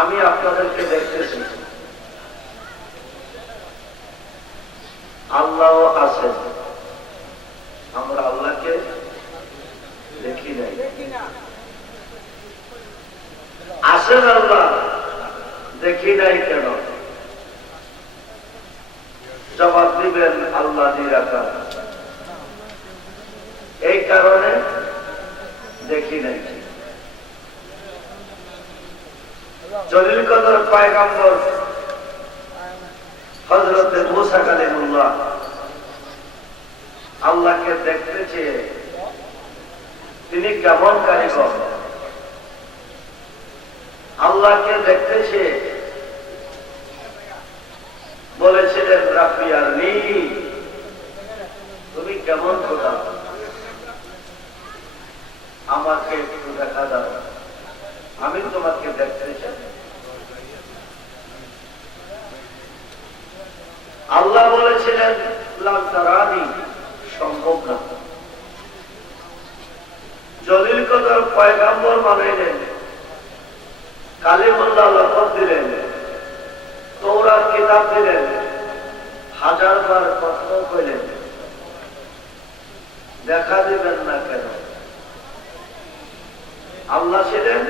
আমি আপনাদেরকে দেখতেছি, আল্লাহ আছেন, আমরা আল্লাহকে দেখি নাই। আছেন আল্লাহ, দেখি নাই কেন? জবাব দিবেন আল্লাহ নিরাকার, এই কারণে দেখি নাই। জলিল কদর পয়গম্বর হযরতে মুসা কালিমুল্লাহ আল্লাহকে দেখতে চেয়ে তিনি কেমন কারিগর, আল্লাহকে দেখতে চেয়ে বলেছিলেন রাব্বি আরনি, তুমি কেমন খোদা, আমাকে একটু দেখা দাও, আমি তোমাকে দেখতে চাই। আল্লাহ বলেছিলেন লান তারানি, সম্ভব না। জলিল কদর পয়গম্বর বানাইলেন, কালিমুল্লাহ লকব দিলেন, তওরাত কিতাব দিলেন, হাজারবার কথা কইলেন, দেখা দিবেন না কেন? আল্লাহ ছিলেন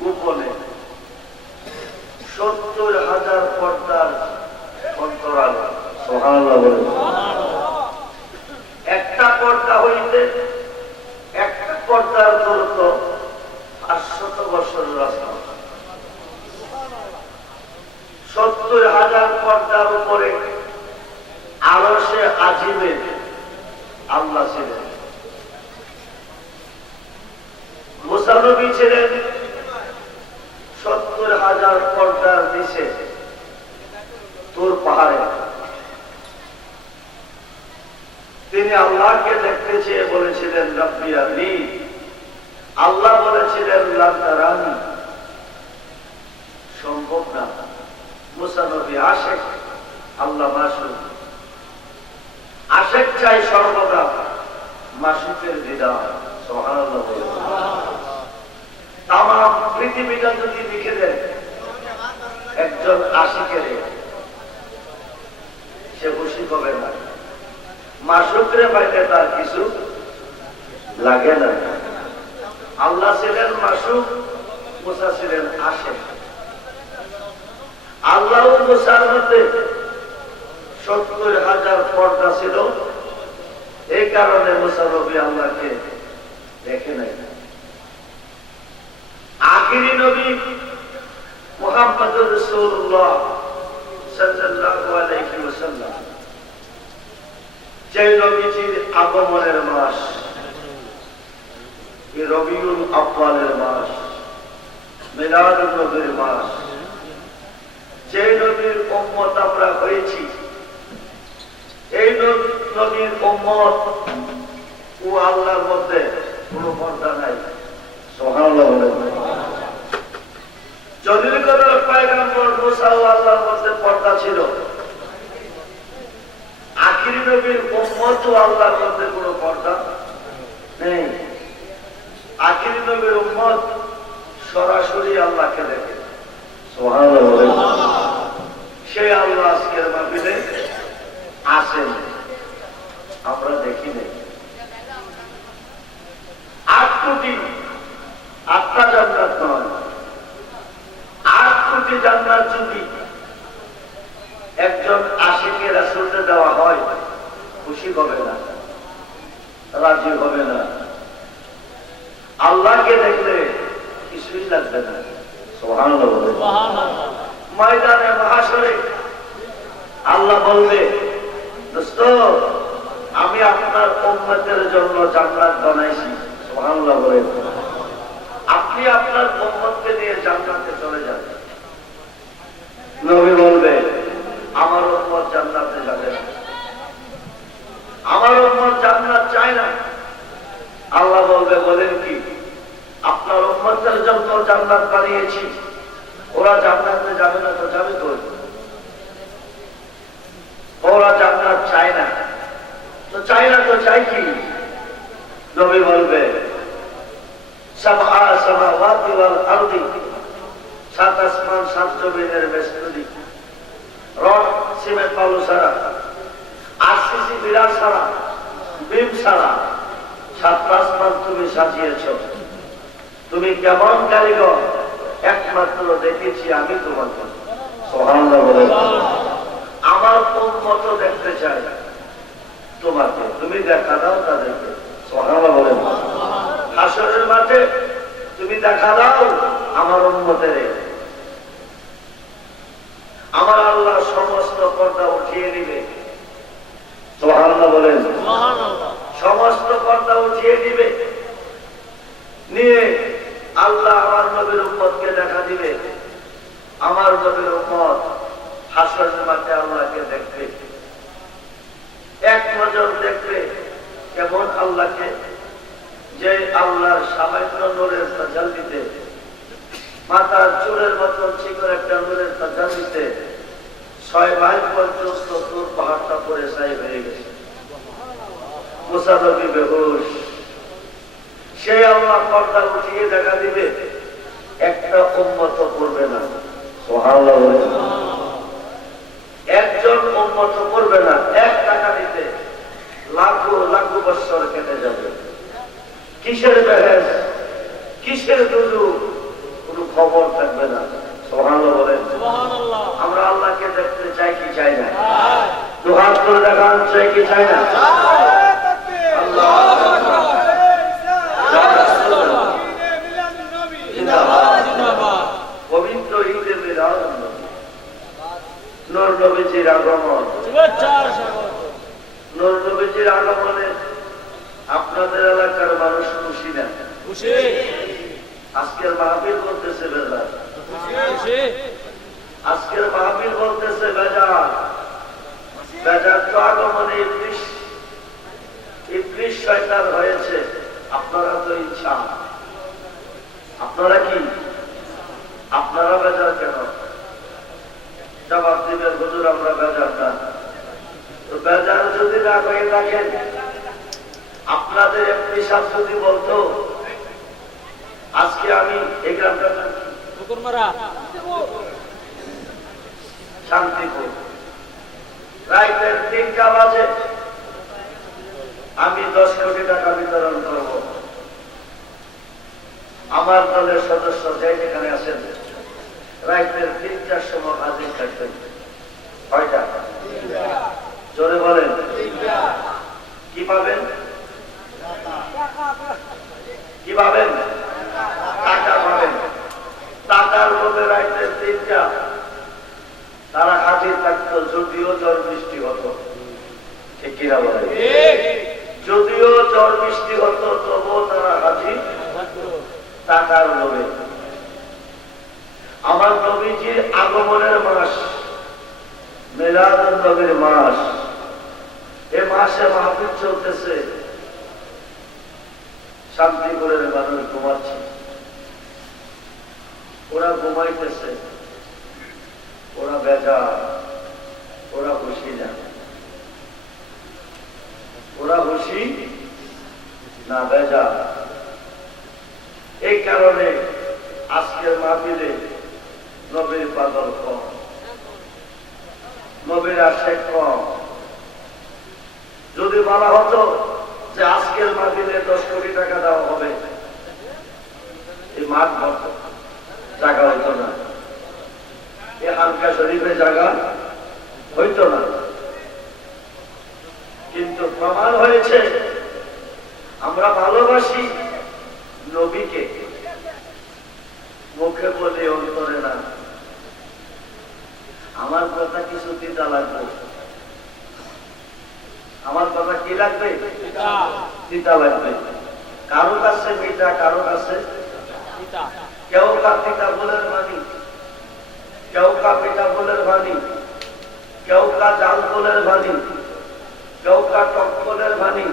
গোপনে, ৭০,০০০ পর্দার অন্তরালে। সুবহানাল্লাহ বলেন। একটা পর্দা হইতে একটা পর্দার দূরত্ব ৮০০ বছর রাস্তা। ৭০,০০০ পর্দার উপরে আরশে আজিমে আল্লাহ ছিলেন। মুসা নবী ছিলেন ৭০,০০০ পর্দার নিচে তুর পাহাড়ে। তিনি আল্লাহকে দেখতে চেয়ে বলেছিলেন রাব্বি আরনি, আল্লাহ বলেছিলেন লান তারানি, সম্ভব না। মুসা নবী আশিক, আল্লাহ মাসুক। আশিক চাই সর্বদা মাসুকের দিদার। সুবহানাল্লাহ। তামাম পৃথিবীটা যদি লিখে দেন একজন আশিকের, সে খুশি হবে না। মাসুকরে পাইলে তার কিছু লাগে না। আল্লাহ ছিলেন মাসুক, মুসা ছিলেন আশিক। আল্লাহ মুসার মধ্যে ৭০,০০০ পর্দা ছিল, এই কারণে মুসা নবী আল্লাহকে দেখে নাই। আখিরি নবী মুহাম্মদুর রাসূলুল্লাহ সাল্লাল্লাহু আলাইহি ওয়াসাল্লাম, যে নবীজির আগমনের মাস এই রবিউল আউয়ালের মাস, মিলাদুন নবীর মাস, যে নবীর উম্মত আমরা হয়েছি, এই নবীর উম্মত ও আল্লাহর মধ্যে কোনো পর্দা নাই। সুবহানাল্লাহ বলেন। জলিল কদর পয়গম্বর মুসা ও আল্লাহর মধ্যে পর্দা ছিল, আখিরি নবীর উম্মত ও আল্লাহর মধ্যে কোনো পর্দা নেই। আখিরি নবীর উম্মত সরাসরি আল্লাহকে দেখে। সুবহানাল্লাহ বলেন। সেই আল্লাহ আজকের মাহফিলে আসেন, আমরা দেখি নাই। ৮ কোটি, ৮টা জান্নাত নয়, ৮ কোটি জান্নাত যদি একজন আশিকে রাসূলকে দেওয়া হয়, খুশি হবে না, রাজি হবে না। আল্লাহকে দেখলে কিছুই লাগবে না। সুবহানাল্লাহ বলেন। ময়দানে মাহশরে আল্লাহ বলবে, দোস্ত আমি আপনার উম্মতের জন্য জান্নাত বানাইছি। সুবহানাল্লাহ বলেন। আপনি আপনার উম্মতকে নিয়ে জান্নাতে চলে যান। নবী বলবে, আমার উম্মত জান্নাতে যাবে না, আমার উম্মত জান্নাত চায় না। আল্লাহ বলবে, বলেন কি, আপনার উম্মতের জন্য জান্নাত বানিয়েছি, ওরা জান্নাতে যাবে না তো যাবে তো? ওরা জান্নাত চায় না তো চায় না তো চাই কি? নবী বলবে, সাবআ সামাওয়াতি ওয়াল আরদি সাত আসমান সাত জমিনের মেস্তুরি, রড সিমেন্ট বালু ছাড়া, আরসিসি বিরাট ছাড়া, বিম ছাড়া সাতটা আসমান তুমি সাজিয়েছ। তুমি কেমন কারিগর একমাত্র দেখেছি আমি তোমাকে। সুবহানাল্লাহ বলে। আমার উম্মত দেখতে চাই তোমাকে, তুমি দেখা দাও তাদেরকে। সুবহানাল্লাহ বলে। হাসরের মাঠে তুমি দেখা দাও আমার উম্মতের। আমার আল্লাহ সমস্ত পর্দা উঠিয়ে দিবে। সুবহানাল্লাহ বলেন। সমস্ত পর্দা উঠিয়ে দিবে, নিয়ে আল্লাহ আমার নবীর উম্মতকে দেখা দিবে। আমার নবীর উম্মত হাসরের মাঠে আল্লাহকে দেখবে, এক নজর দেখবে। কেমন আল্লাহকে? যে আল্লাহর সামান্য নূরের তাজাল্লিতে, মাথার চুলের মতন চিকন একটা নূরের তাজাল্লিতে 6 মাইল পর্যন্ত দূর পাহাড়টা পরে ছাই হয়ে গেছে। মুসা নবী বেহুশ। সে আল্লাহ পর্দা উঠিয়ে দেখা দিবে, একটা উম্মত করবে না। সুবহানাল্লাহ বলেন। একজন উম্মত করবে না। এক টাকা দিতে লাখো লাখো বছর কেটে যাবে। কিসের বেহেস, কিসের দুজু, কোন খবর থাকবে না। সুবহানাল্লাহ বলেন। আমরা আল্লাহকে দেখতে চাই কি চাই না? দুহাত করে দেখান, চাই কি চাই না? পবিত্র ঈদে মিলাদ, নূর নবীজির আগমন। নূর নবীজির আগমনে আপনাদের এলাকার মানুষ খুশি না? আজকের মাহফিল বলতেছে বেজার। আজকের মাহফিল বলতেছে বেজার। বেজার তো আগমনে ইবলিস শয়তান হয়েছে। আপনারা তো ইচ্ছা, আপনারা কি? আপনারা বেজার কেন? জবাব দিবেন, হুজুর আমরা বেজার না। তো বেজার যদি না হয়ে থাকেন, আপনাদের ইবলিস যদি বলতো আজকে আমি এই গ্রামটা শান্তিপুর রাইতের 3টা বাজে আমি 10 কোটি টাকা বিতরণ করব। আমার দলের সদস্য যে যেখানে আছেন রাইতের 3টার সময় হাজির থাকবেন। কয়টা? জোরে বলেন। কি পাবেন? কি পাবেন? টাকা পাবেন। টাকার মধ্যে রাইতের 3টা তারা হাজির থাকতো, যদিও ঝড় বৃষ্টি হতো। ঠিক কিনা বলেন? যদিও ঝড় বৃষ্টি হতো তবুও তারা হাজির টাকার লোভে। আমার নবীজির আগমনের মাস, মিলাদুন নবীর মাস। এ মাসে মাহফিল চলতেছে, শান্তিপুরের মানুষ ঘুমাচ্ছে, ওরা ঘুমাইতেছে, ওরা বেজার, ওরা খুশি না। ওরা খুশি না বেজার। এই কারণে আজকের মাহফিলে নবীর পাগল কম, নবীর আশেক কম। যদি বলা হতো যে আজকের মাহফিলে 10 কোটি টাকা দেওয়া হবে, এই মাঠ ভরত, জায়গা হইতো না। এই হালকা শরীফে জায়গা হইতো না। কিন্তু প্রমাণ হয়েছে আমরা ভালোবাসি নবীকে, মুখে বলে অন্তরে না। আমার কথা কিছু তিতা লাগবে, আমার কথা কি লাগবে? তিতা লাগবে। কারো কাছে মিঠা, কারো কাছে কেউ কা তিতা বলের মানি, কেউ কা পিঠা বলের বাণী, কেউ কা জাল বলের বাণী, কেউ কা টক বলের বাণী,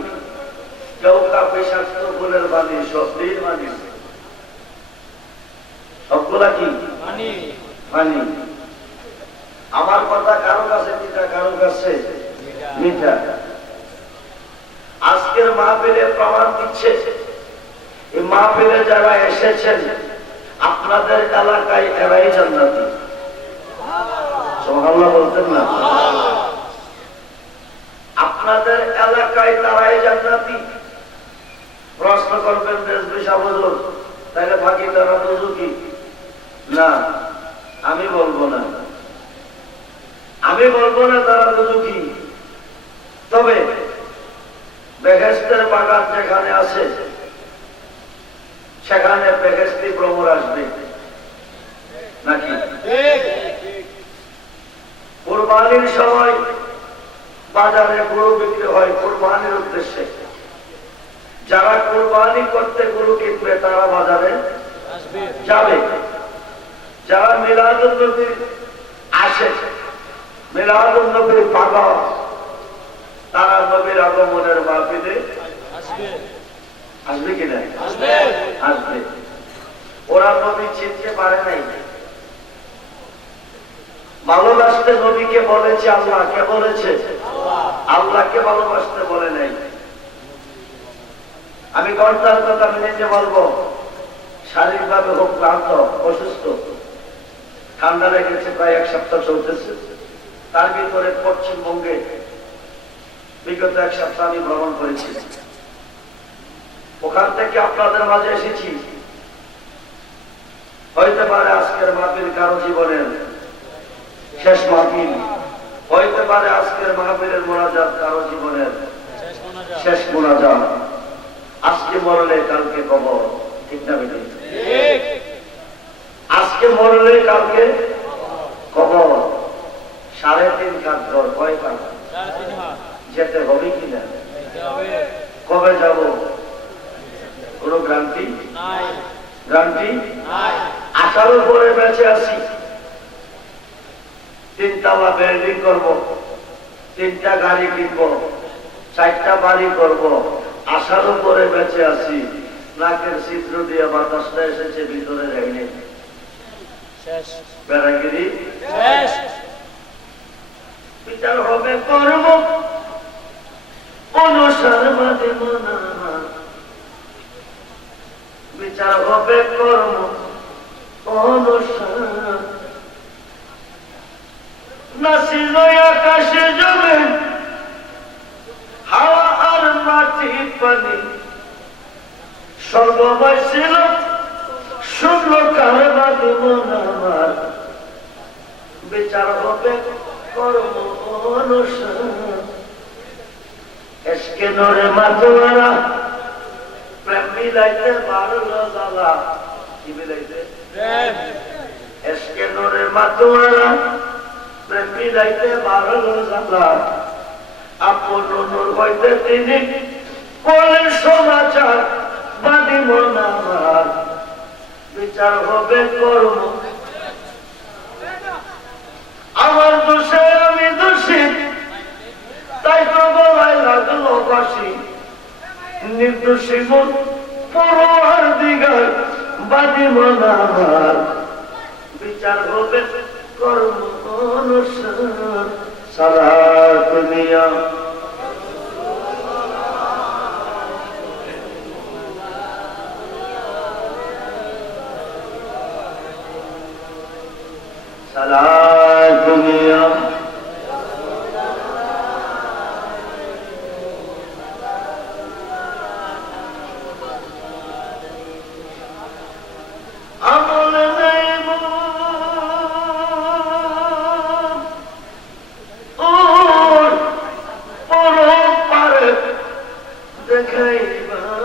কেউ কা বিষাক্ত বলের বাণী। সবটির বাণী, সবগুলা কি বাণী। আমার কথা কারো কাছে মিঠা, কারো কাছে মিঠা। আজকের মাহফিলে প্রমাণ দিচ্ছে, এই মাহফিলে যারা এসেছেন আপনার আপনাদের এলাকায় এরাই জান্নাতি। সুবহানাল্লাহ বলতেন না? আপনাদের এলাকায় তারাই জান্নাতি। প্রশ্ন করবেন রেজভি সাহেব হুজুর, তাহলে বাকি তারা দুজকি? না, আমি বলবো না, আমি বলবো না তারা দুজকি। তবে বেহেশতের বাগান যেখানে আছে সেখানে বেহেশতি ভ্রমর আসবে নাকি? কুরবানির সময় বাজারে গরু বিক্রি হয় কুরবানির উদ্দেশ্যে। যারা কুরবানি করতে গরু কিনবে তারা বাজারে যাবে। যারা মিলাদুন নবীর আসে, মিলাদুন নবীর পাগল, তারা নবীর আগমনের মাহফিলে আসবে কিনা? আসবে। ওরা নবী চিনতে পারে নাই। ভালোবাসতে নবীকে বলেছে আল্লাহ, কে বলেছে? আল্লাহকে ভালোবাসতে বলে নাই। আমি ঘন্টার কথা মেনে বলবো, শারীরিকভাবে হোক ক্লান্ত, অসুস্থ, ঠান্ডা লেগেছে, প্রায় 1 সপ্তাহ চলতেছে। তার ভিতরে পশ্চিমবঙ্গে বিগত 1 সপ্তাহ আমি ভ্রমণ করেছি। ওখান থেকে আপনাদের মাঝে এসেছি। হইতে পারে আজকের মাহফিল কারো জীবনের শেষ মাহফিল, হইতে পারে আজকের মাহফিলের মোনাজাত কারো জীবনের শেষ মোনাজাত। আজকে মরলে কালকে কবর, ঠিক না বেটি? আজকে মরলে কালকে কবর। 3.5 কাঠ ঘর, কয় কাঠ? যেতে হবে কিনা? কবে যাব? কোন গ্রান্টি? গ্রান্টি? আশার উপরে বেঁচে আছি। 3 তলা বিল্ডিং করব, 3টা গাড়ি কিনবো, 4টা বাড়ি করব, আশার উপরে বেঁচে আছি। নাকের ছিদ্র দিয়ে বাতাসটা এসেছে ভিতরে যায়নি। বেড়াগিরি বিচার হবে কর্ম অনুসার বাদে মনা, বিচার হবে কর্ম অনুসার। না ছিল আকাশে জমে হাওয়া আর মাটি পানি, সর্বময় ছিল শূন্য কারবাদ মনামার। বিচার হবে কর্ম অনুসার। এসকে নরে মাতোয়ারা প্রেম বিলাইতে পারল জ্বালা। কি বিলাইতে? এসকে নরে মাতোয়ারা প্রেম বিলাইতে পারল জ্বালা। আপন নূর হইতে তিনি বলেন সমাচার বাদী মনামার। বিচার হবে কর্ম। আমার দোষে আমি দোষী, তাই তো গলায় লাগলো বাসি। নির্দোষী মন পরোয়ার দিগার বাদী মনামার। বিচার হবে কর্ম অনুসার। সারা দুনিয়া সারা দুনিয়া আমল নেই ওর পরপারে দেখাইবার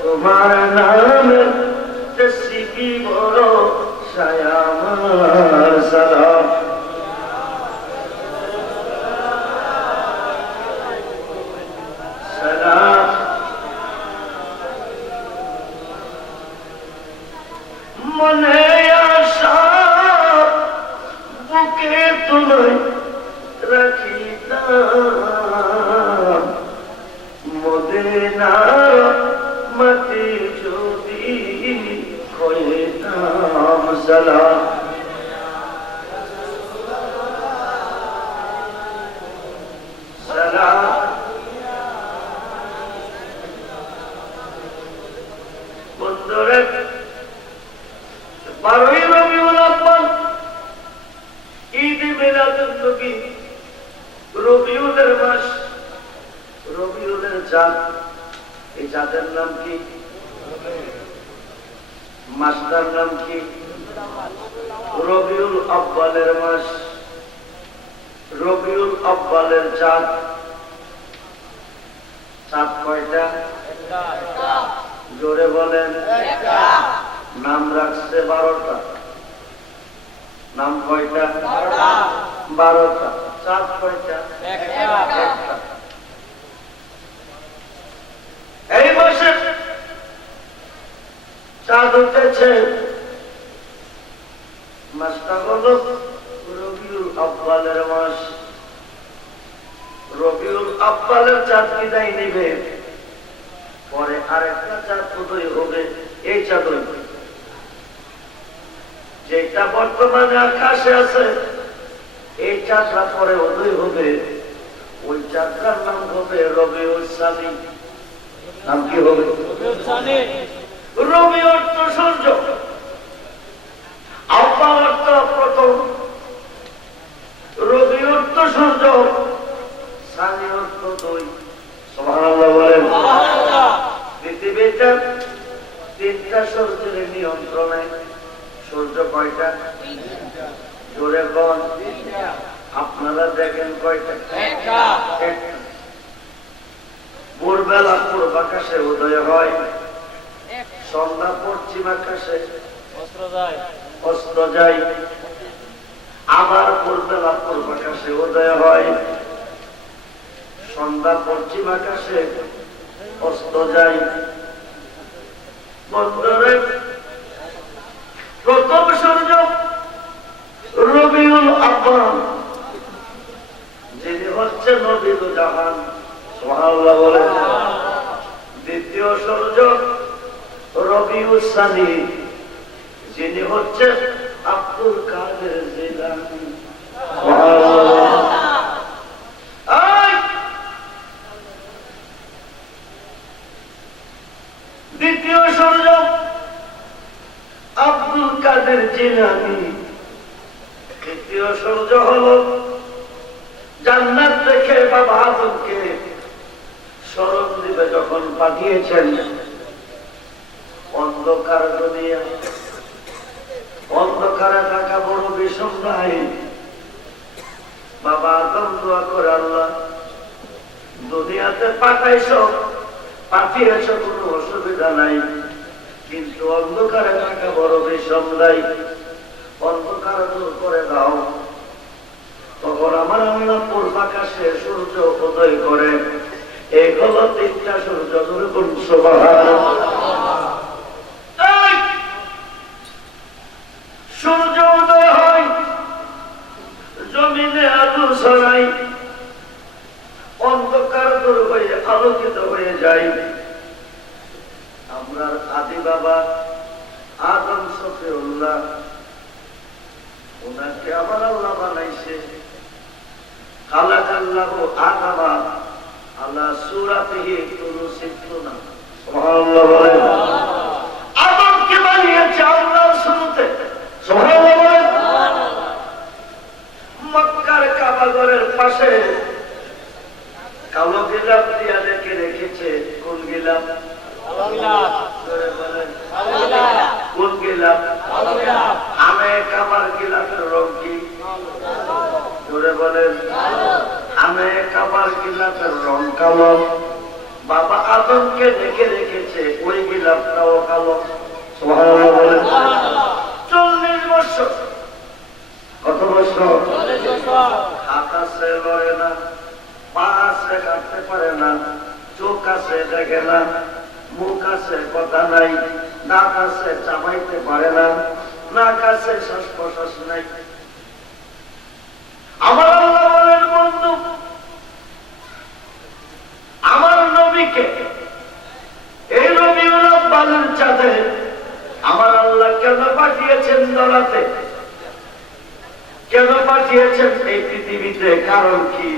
তোমার নামে তসবি বড় সায়ামার। সালাম সালাম মনে আশা বুকে তুলে রাখিতাম। মদিনার মাটি যদি হইতাম। সালাম সালাম বন্ধুরা 12ই রবিউল আউয়াল, ঈদ মিলাদুন নবী, রবিউলের মাস, রবিউলের চাঁদ। এই চাঁদের নাম কি? মাসটার নাম কি? রবিউল আউয়ালের মাস, রবিউল আউয়ালের চাঁদ। চাঁদ কয়টা? জোরে বলেন। নাম রাখছে 12টা। নাম কয়টা? 12টা। চাঁদ কয়টা? একটা। এই মাসে চাঁদ উঠেছে, মাসটা হল রবিউল আউয়ালের মাস। রবিউল আউয়ালের চাঁদ বিদায় নিবে, পরে আরেকটা চাঁদ উদয় হবে। এই চাঁদ যেটা বর্তমানে আকাশে আছে, এই চাঁদটা পরে উদয় হবে। ওই চাঁদটার নাম হবে রবিউল সানি। নাম কি হবে? রবি অর্থ সূর্য, আউয়াল অর্থ প্রথম, রবি অর্থ সূর্য, সানি অর্থ দুই। সুবহানাল্লাহ বলেন। পৃথিবীতে 3টা সূর্যের নিয়ন্ত্রণে। সূর্য কয়টা? জোরে কোন? আপনারা দেখেন কয়টা? একটা। ভোরবেলা পূর্ব আকাশে উদয় হয়, সন্ধ্যা পশ্চিম আকাশে অস্ত যায়। আবার ভোরবেলা পূর্ব আকাশে উদয় হয়, সন্ধ্যা পশ্চিম আকাশে অস্ত যায়। বন্ধুরে, প্রথম সূর্য রবিউল আউয়াল, যিনি হচ্ছে নবীল জাহান। সুবহানাল্লাহ বলেন। দ্বিতীয় সূর্য রবিউল সানি, যিনি হচ্ছে আব্দুল কাদের জিলানী। দ্বিতীয় সূর্য আব্দুল কাদের জিলানী। তৃতীয় সূর্য হল জান্নাত থেকে বাবা আদমকে স্মরণ দিবে যখন পাঠিয়েছেন। অন্ধকার দুনিয়া, অন্ধকারে থাকা বড় বিষম নাই। বাবা আদম দোয়া করে, আল্লাহ দুনিয়াতে পাঠিয়েছ, কোনো অসুবিধা নাই, কিন্তু অন্ধকারে থাকা বড় বিষম নাই, অন্ধকার দূর করে দাও। তখন আমার আল্লাহ পূর্ব আকাশে সূর্য উদয় করে। এই হল 3টা সূর্য। সূর্য উদয় হয়, জমিনে আলো ছড়াই, অন্ধকার দূর হয়ে আলোকিত হয়ে যায়। আমরা আদি বাবা আদম সফিউল্লাহ, ওনাকে আমার আল্লাহ বানাইছে। খালাকাল্লাহু আদামা আলা সূরাতিহি তুরসিতুনা। সুবহানাল্লাহ বলেন। আদমকে বানিয়েছে আল্লাহর সুরতে। সুবহানাল্লাহ বলেন। মক্কার কাবা ঘরের পাশে কালো গিলাফ দিয়া রেখেছে। কোন গিলাফ? কোন গিলাফ? আমে কাবার গিলাফের রং কি? জোরে বলেন। আমে কাবার গিলাফের রং কালো। বাবা আদমকে রেখেছে, ওই গিলাফটাও কালো। সুবহানাল্লাহ বলেন। 40 বছর। কত বছর? হাত আছে, লড়ে না, পা আছে, কাটতে পারে না, চোখ আছে, দেখে না, মুখ আছে, কথা নাই, নাক আছে, চাবাইতে পারে না, নাক আছে, শ্বাস প্রশ্বাস নাই। আমার আল্লাহ বলেন, বন্ধু, আমার নবীকে এই রবিউল আউয়ালের চাঁদে আমার আল্লাহ কেন পাঠিয়েছেন ধরাতে? কেন পাঠিয়েছেন এই পৃথিবীতে? কারণ কি?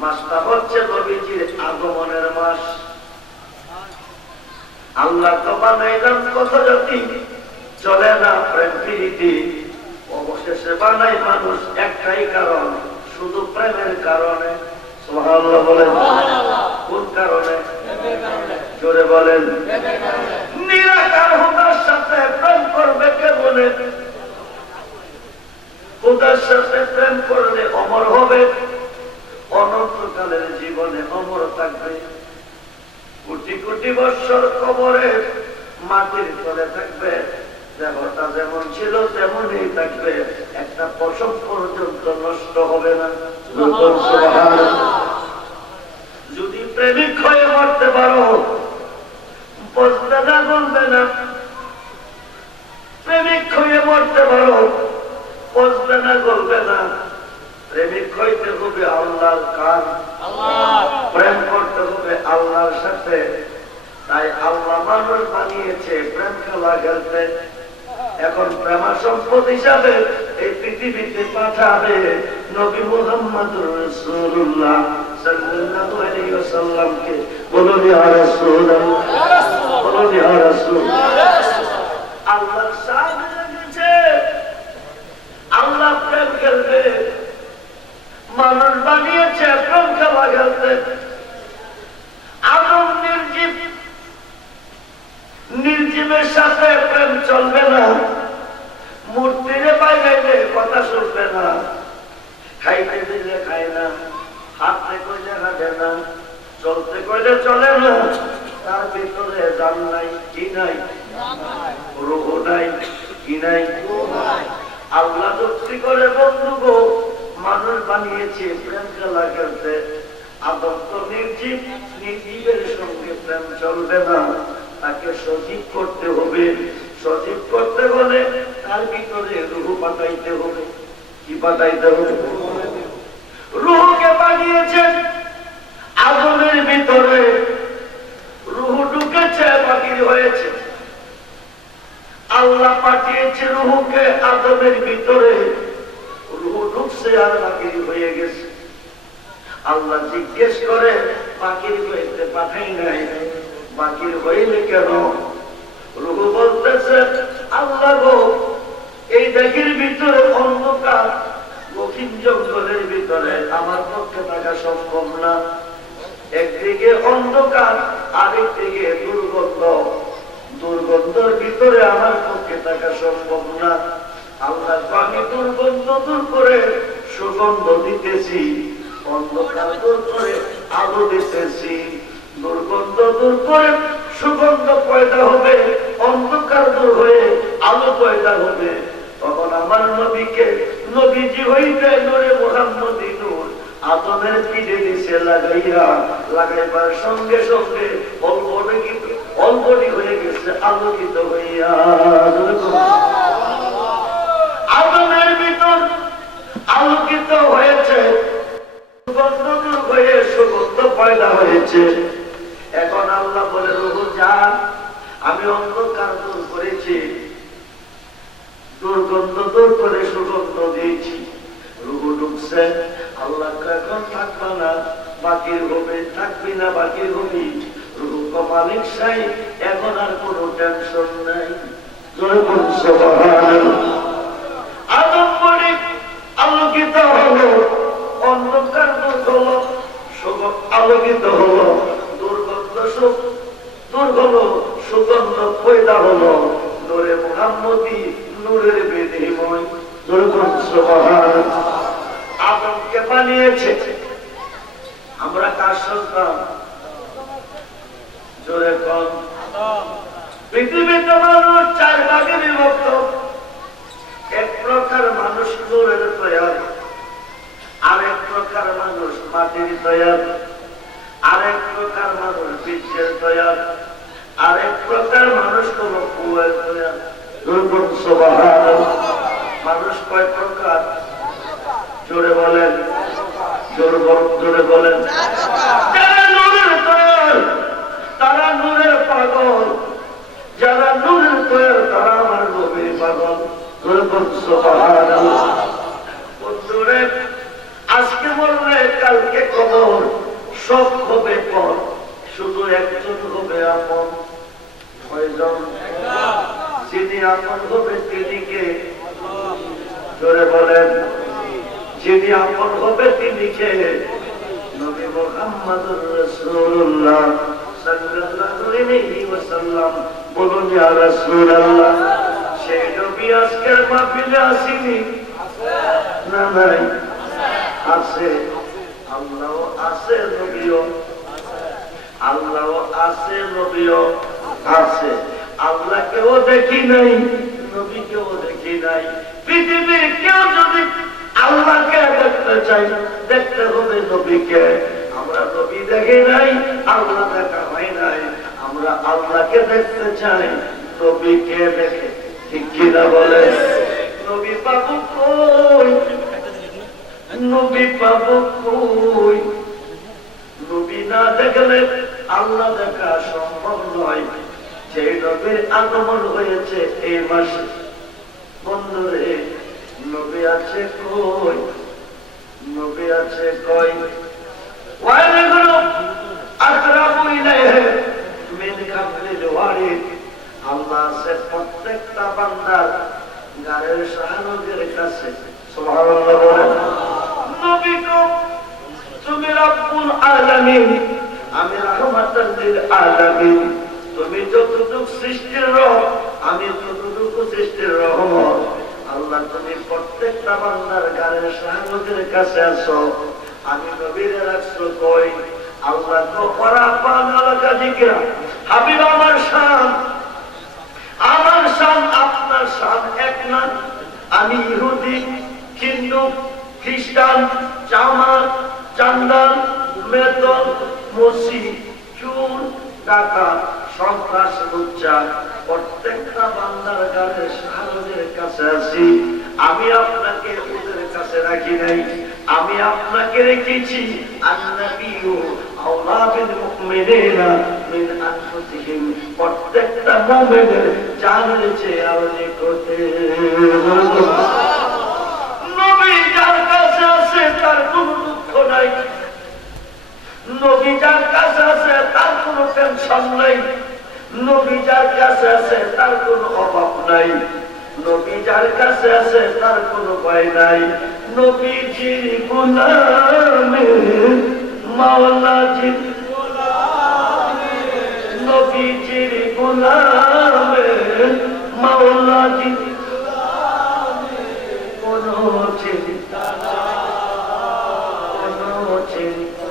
মাসটা হচ্ছে নবীজির আগমনের মাস। আল্লাহ তো বানাইলেন কত জাতি, চলে হয় মানুষ একটাই কারণ, শুধু প্রেমের কারণে। সুবহানাল্লাহ বলেন। কোন কারণে? জোরে বলেন। নিরাকার খোদার সাথে প্রেম করবে কে বলে? খোদার সাথে প্রেম করলে অমর হবে, অনন্তকালের জীবনে অমর থাকবে। কোটি কোটি বৎসর কবরে মাটির তলে থাকবে, দেহটা যেমন ছিল তেমনই থাকবে, একটা পশম পর্যন্ত নষ্ট হবে না। যদি প্রেমিক হয়ে মরতে পারো, বলতে না বলবে না। প্রেমিক হয়ে মরতে পারো, বলবে না বলবে না। প্রেমিক হইতে হবে আল্লাহর কাজ, প্রেম করতে হবে আল্লাহর সাথে। তাই আল্লাহ মানুষ বানিয়েছে প্রেম খেলা খেলতে। এখন প্রেমা সম্পদ হিসাবে এই পৃথিবীতে পাঠাবে নবী মুহাম্মদুর রাসূলুল্লাহ সাল্লাল্লাহু আলাইহি ওয়াসাল্লামকে। বলুন ইয়া রাসূলুল্লাহ, বলুন ইয়া রাসূলুল্লাহ। আল্লাহ সামনে রেখেছে, আল্লাহ প্রেম খেলবে, মানুষ বানিয়েছে প্রেম খেলা খেলতে। আদম নির্জীব, নির্জীবের সাথে প্রেম চলবে না। মূর্তিরে বাইরে কথা শুনবে না, খাইতে দিলে খায় না, হাঁটতে কইলে হাঁটে না, চলতে কইলে চলে না। তার ভিতরে জান নাই, কি নাই? রূহ নাই, কি নাই? আল্লাহ যুক্তি করে বন্ধু গো, মানুষ বানিয়েছে প্রেম খেলা খেলতে। আদম তো নির্জীব, নির্জীবের সঙ্গে প্রেম চলবে না, তাকে সজীব করতে হবে। সজীব করতে হলে তার ভিতরে রূহ পাঠাইতে হবে। কি পাঠাইতে হবে? রূহকে পাঠিয়েছেন আদমের ভিতরে, রূহ ঢুকেছে, বাকির হয়েছে। আল্লাহ পাঠিয়েছে রূহকে আদমের ভিতরে, রূহ ঢুকছে আর বাকির হয়ে গেছে। আল্লাহ জিজ্ঞেস করে বাকির হইতে পাঠাই নাই, বাকির হইলে কেন? রূহ বলতেছে আল্লাহ গো, এই দেহের ভিতরে অন্ধকার, গভীর জঙ্গলের ভিতরে আমার পক্ষে থাকা সম্ভব না। একদিকে অন্ধকার, আরেকদিকে দুর্গন্ধ, দুর্গন্ধের ভিতরে আমার পক্ষে থাকা সম্ভব না। আল্লাহ আমি দুর্গন্ধ দূর করে সুগন্ধ দিতেছি, অন্ধকার দূর করে আলো দিতেছি। দুর্গন্ধ দূর করে সুগন্ধ পয়দা হবে, অন্ধকার দূর হয়ে আলো পয়দা হবে। তখন আমার নবীকে নবীজি হইতে নূরে মুহাম্মদী নূর আদমের পিঠে নিচে লাগাইয়া, লাগাইবার সঙ্গে সঙ্গে অল্পটি হয়ে গেছে, আলোকিত হইয়া। আদমের ভিতর আলোকিত হয়েছে, সুগন্ধ দূর হয়ে সুগন্ধ পয়দা হয়েছে। এখন আল্লাহ বলে রূহ যা, আমি অন্ধকার দূর করেছি, দুর্গন্ধ দূর করে সুগন্ধ দিয়েছি। রূহ ঢুকছে, আল্লাহ এখন থাকবে না, বাকির হবে, থাকবি না, বাকির হবি। রূহ মালিক সাই, এখন আর কোনো টেনশন নাই। আদম বলে আলোকিত হলো, অন্ধকার দূর হলো, আলোকিত হলো, দুর্গন্ধ দূর হলো, সুগন্ধ পয়দা হলো। নূরে মুহাম্মদী, নূরের বিনিময়। আদমকে বানিয়েছে, আমরা কার সন্তান? জোরে কম। পৃথিবীতে মানুষ চার ভাগে বিভক্ত। এক প্রকার মানুষ নূরের তৈয়ার, আরেক প্রকার মানুষ মাটির তৈয়ার, আরেক প্রকার মানুষ বীর্যের তৈয়ার, আরেক প্রকার মানুষ কোন কুয়ের তৈয়ার। মানুষ কয় প্রকার? জোরে বলেন, জোরে বলেন। যারা নূরের তৈয়ার তারা নূরের পাগল, যারা নূরের তৈয়ার তারা আমার নবীর পাগল। আজকে মরলে কালকে কবর, সব হবে পর, শুধু একজন হবে আপন। কয়জন? যিনি আপন হবে তিনি কে? জোরে বলেন, যিনি আপন হবে তিনি কে? নবী মুহাম্মদুর রাসূলুল্লাহ সাল্লাল্লাহু আলাইহি ওয়াসাল্লাম। বলুন ইয়া রাসূলুল্লাহ। সেই নবী আজকের মাহফিলে আসেনি? না নাই? আছে। আল্লাহ আছে, নবীও আল্লাহ আছে, নবীও আছে। আল্লাহকেও দেখি নাই, নবীকেও দেখি নাই। পৃথিবীর কেউ যদি আল্লাহকে দেখতে চাই, দেখতে হবে নবীকে। আমরা নবী দেখি নাই, আল্লাহ দেখা হয় নাই। আমরা আল্লাহকে দেখতে চাই, নবীকে দেখে। ঠিক কিনা বলে? নবী পাবো কই? নবী পাবো কই? নবী না দেখলে আল্লাহ দেখা সম্ভব নয়। যে নবীর আগমন হয়েছে এই মাসে, বন্ধুরে নবী আছে কই? নবী আছে কই? ওয়াইলুল আকরাবু ইলাইহি মিন কাবলিল ওয়ারিদ। আল্লাহ আছে প্রত্যেকটা বান্দার গায়ের শাহানদের কাছে। সুবহানাল্লাহ বলেন। নবী কো তুমি রব্বুল আলামিন, আমি রাহমাতুল লিল আলামিন। তুমি যতটুকু সৃষ্টির রব, আমি ততটুকু সৃষ্টির রহমত। আল্লাহ তুমি প্রত্যেকটা বান্দার গায়ের শাহানদের কাছে আছো। আমি নবীরে রাখছো কই? আল্লাহ তো ওরা পানালাকা জিকিরা। হাবিব আমার শান, আমার শান আপনার শান এক না। আমি ইহুদি, হিন্দু, খ্রিস্টান, জামাত, চান্দাল, মেতল, মসি, চুর, টাকা, সন্ত্রাস, লুচ্চা, প্রত্যেকটা বান্দার গায়ে শাহানদের কাছে আছি। আমি আপনাকে ওদের কাছে রাখি নাই, আমি আপনাকে রেখেছি। আন্নাবিয়্যু আওলা বিল মুমিনিনা মিন আনফুসিহিম। প্রত্যেকটা মুমিনের জানের চেয়ে আরো করতে। নবী যার কাছে আছে তার কোনো দুঃখ নাই। নবী যার কাছে আছে তার কোনো টেনশন নাই। নবী যার কাছে আছে তার কোনো অভাব নাই। নবী যার কাছে আছে তার কোনো ভয় নাই। নবীজির গোলামে মাওলাজি, নবীজির গোলামে মাওলাজি কোনো চিন্তা নাই, কোনো চিন্তা।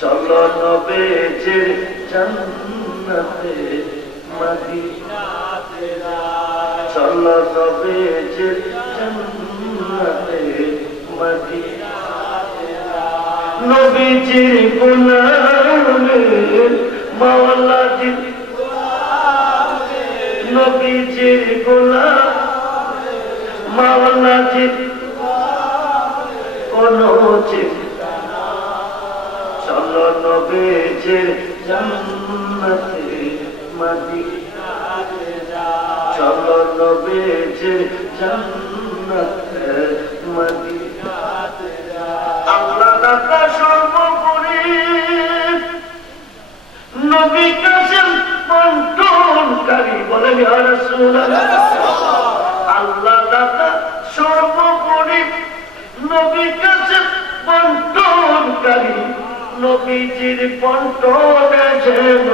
চলো নবীজির জান্নাতে মদিনাতে, চলো নবীজির জান্নাতে মদিনাতে। নবীজির গোলামে মাওলাজি, নবীজির গোলামে মাওলাজি কোনো চিন্তা নাই। চলো নবীজির জান্নাতে মদিনাতে, চলো নবীজির জান্নাতে মদিনাতে। আল্লাহ দাতা সর্বোপরি, নবী কাসেম বন্টনকারী। বলেন ইয়া রাসূলুল্লাহ। আল্লাহ দাতা সর্বোপরি, নবী কাসেম বন্টনকারী। নবীজির বন্টনে যেন,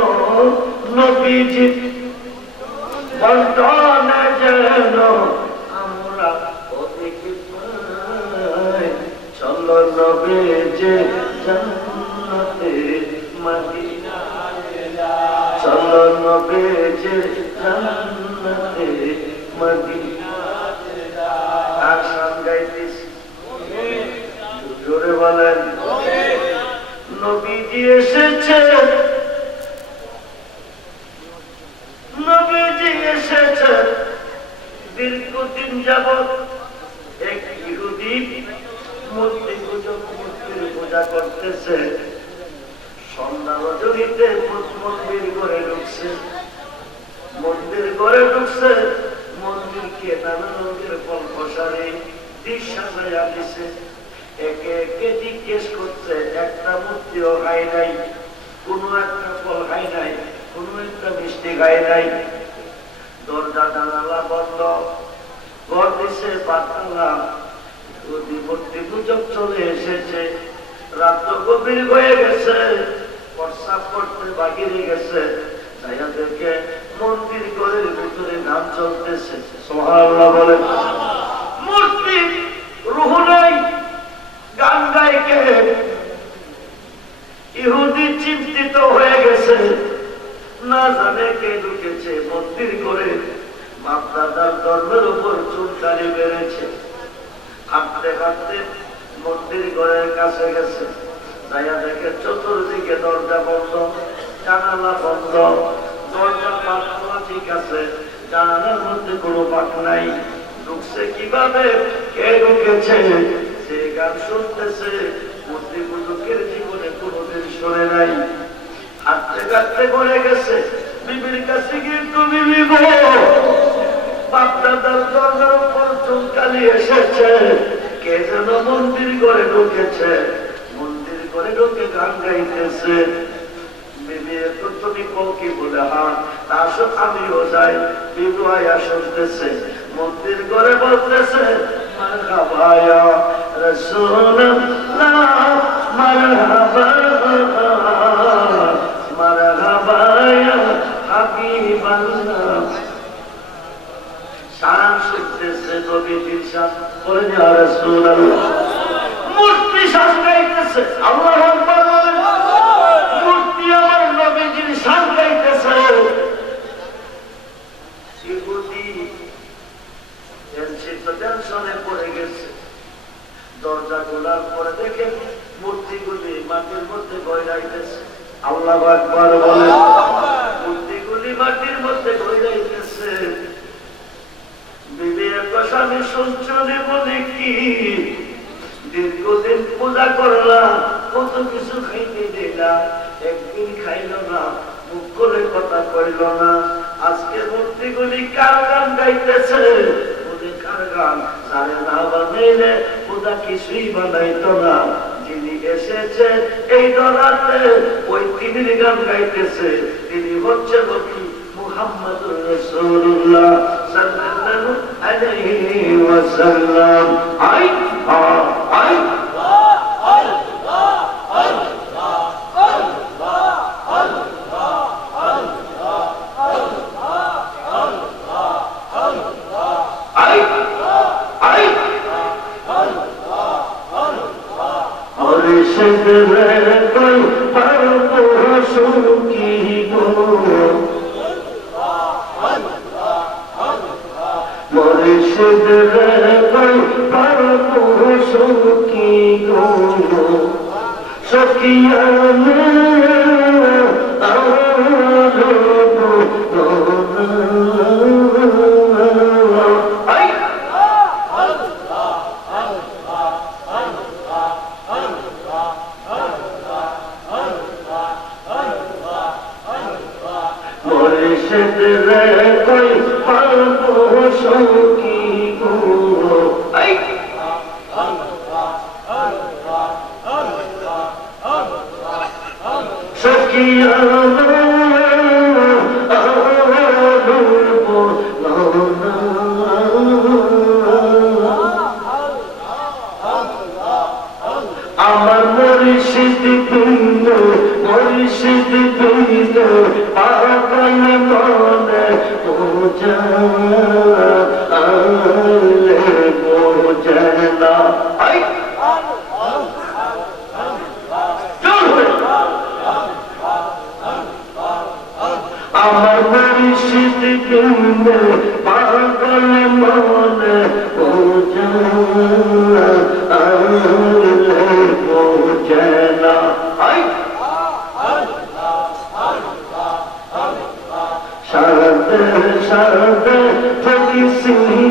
নবীজির বন্টনে যেন আমরা অধিক পাই। চলো নবীজির জান্নাতে মদিনাতে, চলো নবীজির জান্নাতে মদিনাতে। আর গান গাইতেছি, জোরে বলেন। নবীজি এসেছে, নবীজি এসেছে। দীর্ঘদিন যাবৎ এক ইহুদি মূর্তি মূর্তির পূজা করতেছে। সন্ধ্যা রজনীতে মন্দির করে ঢুকছে, মন্দির করে ঢুকছে। মন্দিরকে নানা রঙের কল্পসারে দৃশ্যা দিছে। একে একে জিজ্ঞেস করছে, একটা মূর্তিও খায় নাই, কোনো একটা ফল খায় নাই, কোনো একটা মিষ্টি খায় নাই। দরজা জানালা বন্ধ, ঘর দিচ্ছে চলছে, পাঠালাম মূর্তি পূজক চলে এসেছে, রাত গভীর হয়ে গেছে, প্রস্রাব করতে বাগিরে গেছে, যাইয়া দেখে মন্দির ঘরের ভিতরে গান চলতেছে। সুবহানাল্লাহ বলেন। মূর্তি রূহ নাই, গান গায় কে? ইহুদি চিন্তিত হয়ে গেছে, না জানে কে ঢুকেছে মন্দির করে। বাপ-দাদার ধর্মের উপর চুলকানি বেড়েছে। হাঁটতে হাঁটতে মন্দির ঘরের কাছে গেছে, যাইয়া দেখে চতুর্দিকে দরজা বন্ধ, জানালা বন্ধ। দরজার পাতলা ঠিক আছে, জানালার মধ্যে কোনো পাক নাই। ঢুকছে কিভাবে, কে ঢুকেছে? সে গান শুনতেছে, মূর্তি পূজকের জীবনে কোনোদিন শোনে নাই। হাঁটতে হাঁটতে ঘরে গেছে, বিবির কাছে গিয়ে, তুমি বিবো, বাপ-দাদার ধর্মের উপর চুলকানি এসেছে, কে যেন মন্দির ঘরে ঢুকেছে, মন্দির ঘরে ঢুকে গান গাইতেছে। বিবি তো তুমি কি বলে, হ্যাঁ আসো আমিও যাই। বিবু আয়া শুনতেছে, মন্দির ঘরে বলতেছে, মারহাবা ইয়া রাসূলুল্লাহ, মারহাবা মারহাবা ইয়া হাবিবাল্লাহ। শান শুনতেছে নবীজির শান, বলেন ইয়া রাসূলুল্লাহ। মূর্তি শান গাইতেছে, আল্লাহু আকবার বলেন। মূর্তি আমার নবীজির শান গাইতেছে। ইহুদি টেনশনে পড়ে গেছে। দরজা খোলার পরে দেখে মূর্তিগুলি মাটির মধ্যে গড়াইতেছে। আল্লাহু আকবার বলেন। মূর্তিগুলি মাটির মধ্যে গড়াইতেছে। বিবি স্বামী সঞ্চনে বলে, কি দীর্ঘদিন পূজা করলাম, কত কিছু খাইতে দিলাম, একদিন খাইল না, মুখ করে কথা কইল না। আজকে মূর্তিগুলি কার গান গাইতেছে? ওদের কার গান? জানে না বানাইলে পূজা কিছুই বানাইতো না। যিনি এসেছে এই দরাতে, ওই তিনির গান গাইতেছে। তিনি হচ্ছে নবী মুহাম্মদুর রাসূলুল্লাহ সাল্লাল্লাহু আলাইহি ওয়াসাল্লাম। I I Shade, shade, take you see,